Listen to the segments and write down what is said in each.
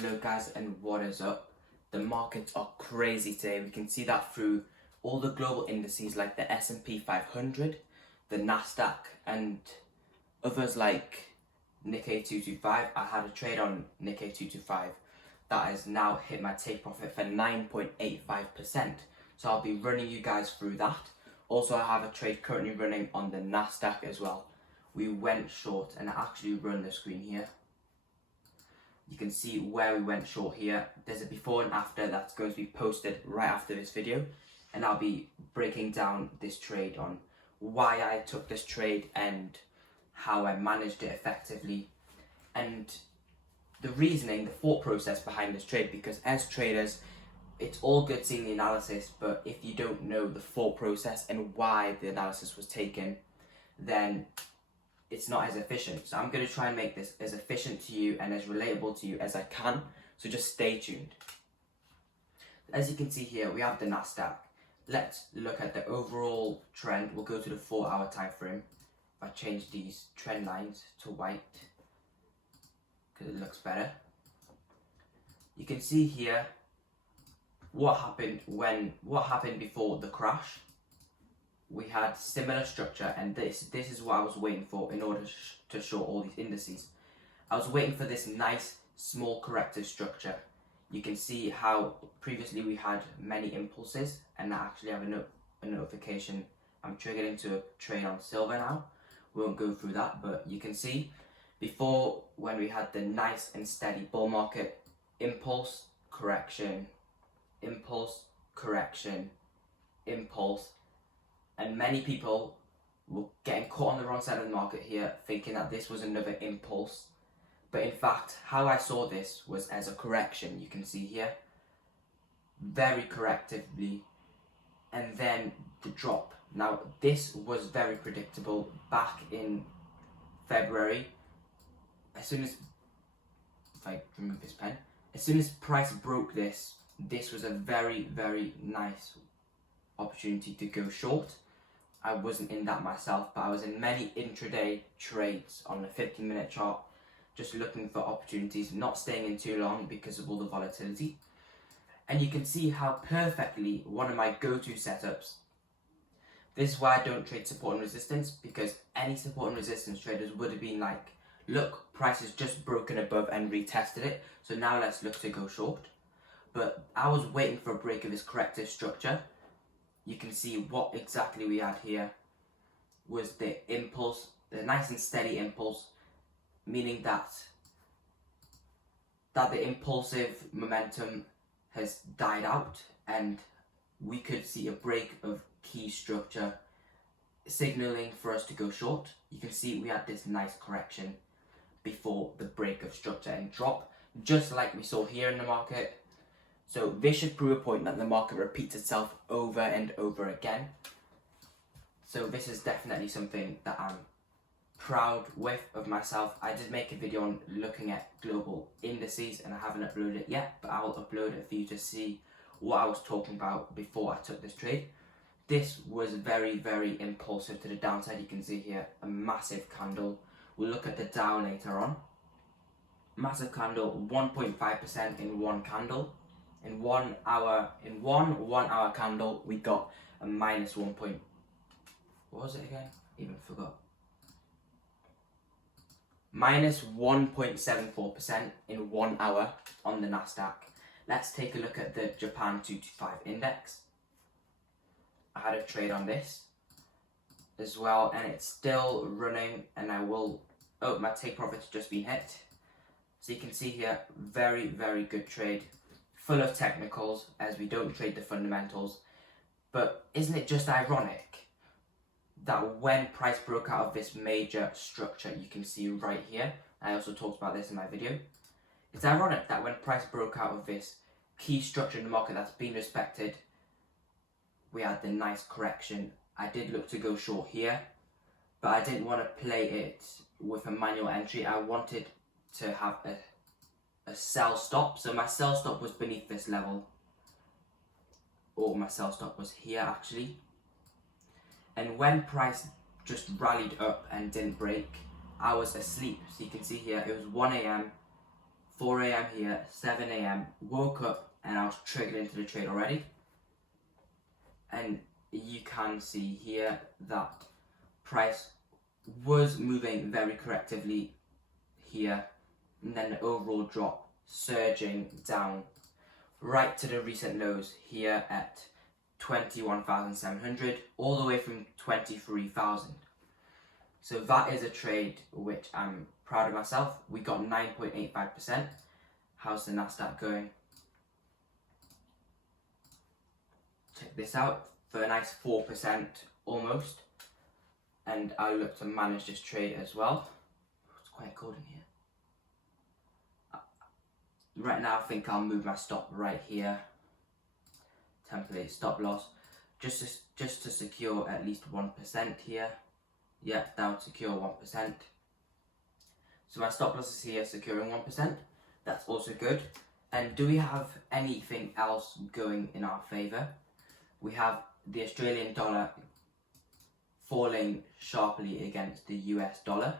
Hello guys, and what is up? The markets are crazy today. We can see that through all the global indices like the S&P 500, the Nasdaq, and others like Nikkei 225. I had a trade on Nikkei 225 that has now hit my take profit for 9.85%. So I'll be running you guys through that. Also, I have a trade currently running on the Nasdaq as well. We went short, and I actually run the screen here. You can see where we went short here. There's a before and after that's going to be posted right after this video, and I'll be breaking down this trade on why I took this trade and how I managed it effectively, and the reasoning, the thought process behind this trade. Because as traders, it's all good seeing the analysis, but if you don't know the thought process and why the analysis was taken, then it's not as efficient. So I'm going to try and make this as efficient to you and as relatable to you as I can. So just stay tuned. As you can see here, we have the Nasdaq. Let's look at the overall trend. We'll go to the 4-hour time frame. If I change these trend lines to white, because it looks better. You can see here what happened before the crash. We had similar structure, and this is what I was waiting for in order to short all these indices. I was waiting for this nice small corrective structure. You can see how previously we had many impulses, and I actually have a notification. I'm triggered into a trade on silver now. We won't go through that, but you can see before, when we had the nice and steady bull market, impulse, correction, impulse, correction, impulse. And many people were getting caught on the wrong side of the market here, thinking that this was another impulse. But in fact, how I saw this was as a correction. You can see here, very correctively, and then the drop. Now, this was very predictable back in February. As soon as, if I remove this pen, as soon as price broke this was a very, very nice opportunity to go short. I wasn't in that myself, but I was in many intraday trades on the 15-minute chart, just looking for opportunities, not staying in too long because of all the volatility. And you can see how perfectly one of my go-to setups. This is why I don't trade support and resistance, because any support and resistance traders would have been like, look, price has just broken above and retested it, so now let's look to go short. But I was waiting for a break of this corrective structure. You can see what exactly we had here was the impulse, the nice and steady impulse, meaning that the impulsive momentum has died out, and we could see a break of key structure signaling for us to go short. You can see we had this nice correction before the break of structure and drop, just like we saw here in the market. So this should prove a point that the market repeats itself over and over again. So this is definitely something that I'm proud of myself. I did make a video on looking at global indices, and I haven't uploaded it yet, but I'll upload it for you to see what I was talking about before I took this trade. This was very, very impulsive to the downside. You can see here a massive candle. We'll look at the Dow later on. Massive candle, 1.5% in one candle. In 1 hour, in one hour candle, we got a minus 1 point. What was it again? Even forgot. Minus 1.74% in 1 hour on the Nasdaq. Let's take a look at the Japan 225 index. I had a trade on this as well, and it's still running, and I will, oh, my take profit's just been hit. So you can see here, very, very good trade. Full of technicals, as we don't trade the fundamentals. But isn't it just ironic that when price broke out of this major structure, you can see right here, I also talked about this in my video, it's ironic that when price broke out of this key structure in the market that's been respected, we had the nice correction. I did look to go short here, but I didn't want to play it with a manual entry. I wanted to have a sell stop. So my sell stop was beneath this level, or my sell stop was here actually. And when price just rallied up and didn't break, I was asleep. So you can see here, it was 1 a.m. 4 a.m. here, 7 a.m. Woke up and I was triggered into the trade already. And you can see here that price was moving very correctively here, and then the overall drop surging down right to the recent lows here at 21,700, all the way from 23,000. So that is a trade which I'm proud of myself. We got 9.85%. How's the Nasdaq going? Check this out, for a nice 4% almost. And I look to manage this trade as well. It's quite cold in here. Right now I think I'll move my stop right here. Template stop loss. Just to secure at least 1% here. Yep, that would secure 1%. So my stop loss is here securing 1%. That's also good. And do we have anything else going in our favour? We have the Australian dollar falling sharply against the US dollar.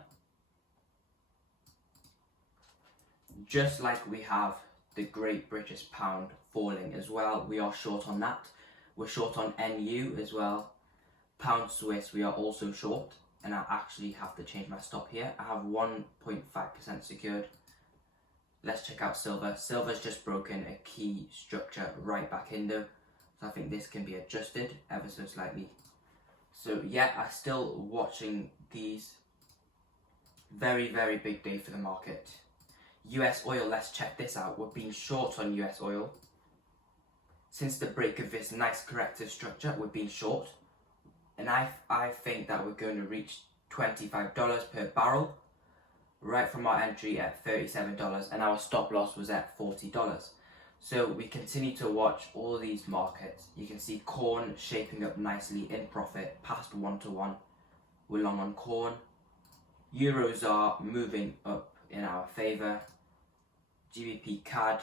Just like we have the Great British Pound falling as well. We are short on that. We're short on NU as well. Pound Swiss we are also short. And I actually have to change my stop here. I have 1.5% secured. Let's check out silver. Silver's just broken a key structure right back in though. So I think this can be adjusted ever so slightly. So yeah, I'm still watching these. Very, very big day for the market. US oil, let's check this out. We're being short on US oil. Since the break of this nice corrective structure, we're being short. And I think that we're going to reach $25 per barrel. Right from our entry at $37 and our stop loss was at $40. So we continue to watch all these markets. You can see corn shaping up nicely in profit past 1-to-1. We're long on corn. Euros are moving up in our favour. GBP CAD,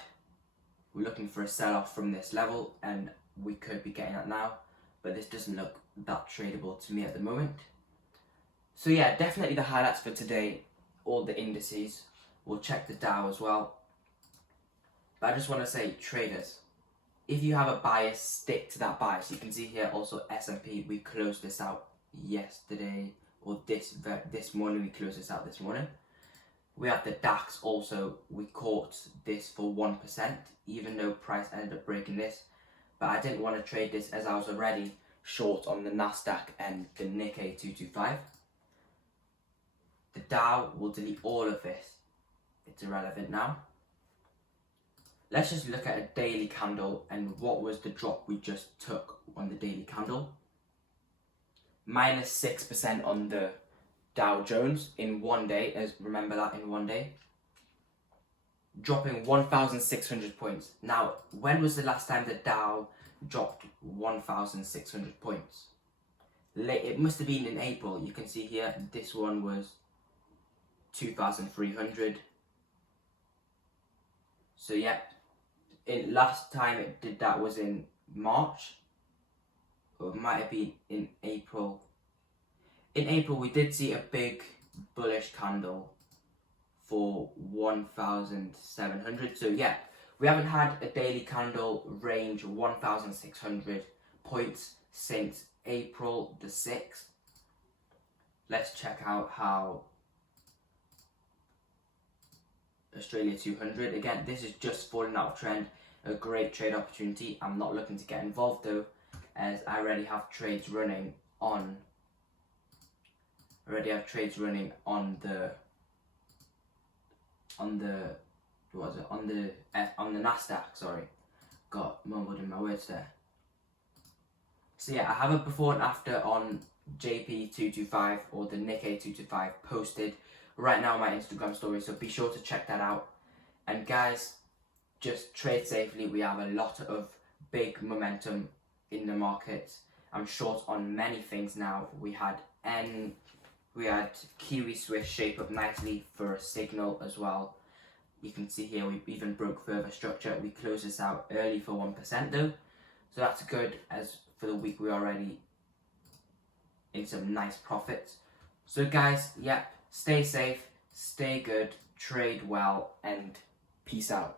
we're looking for a sell-off from this level and we could be getting that now, but this doesn't look that tradable to me at the moment. So yeah, definitely the highlights for today, all the indices. We'll check the Dow as well. But I just want to say, traders, if you have a bias, stick to that bias. You can see here also S&P, we closed this out yesterday, or this morning, we closed this out this morning. We have the DAX also, we caught this for 1%, even though price ended up breaking this. But I didn't want to trade this as I was already short on the Nasdaq and the Nikkei 225. The Dow will delete all of this. It's irrelevant now. Let's just look at a daily candle and what was the drop we just took on the daily candle. Minus 6% on the Dow Jones in one day, as remember that, in one day. Dropping 1,600 points. Now, when was the last time the Dow dropped 1,600 points? It must have been in April. You can see here, this one was 2,300. So yeah, last time it did that was in March, or it might have been in April. In April we did see a big bullish candle for 1,700. So yeah, we haven't had a daily candle range 1,600 points since April the 6th. Let's check out how Australia 200, again, this is just falling out of trend, a great trade opportunity. I'm not looking to get involved though, as I already have trades running on the Nasdaq, sorry. Got mumbled in my words there. So yeah, I have a before and after on JP225 or the Nikkei 225 posted right now on my Instagram story, so be sure to check that out. And guys, just trade safely. We have a lot of big momentum in the markets. I'm short on many things now. We had Kiwi Swiss shape up nicely for a signal as well. You can see here we even broke further structure. We closed this out early for 1% though, so that's good. As for the week, we're already in some nice profits. So guys, yeah, stay safe, stay good, trade well, and Peace out.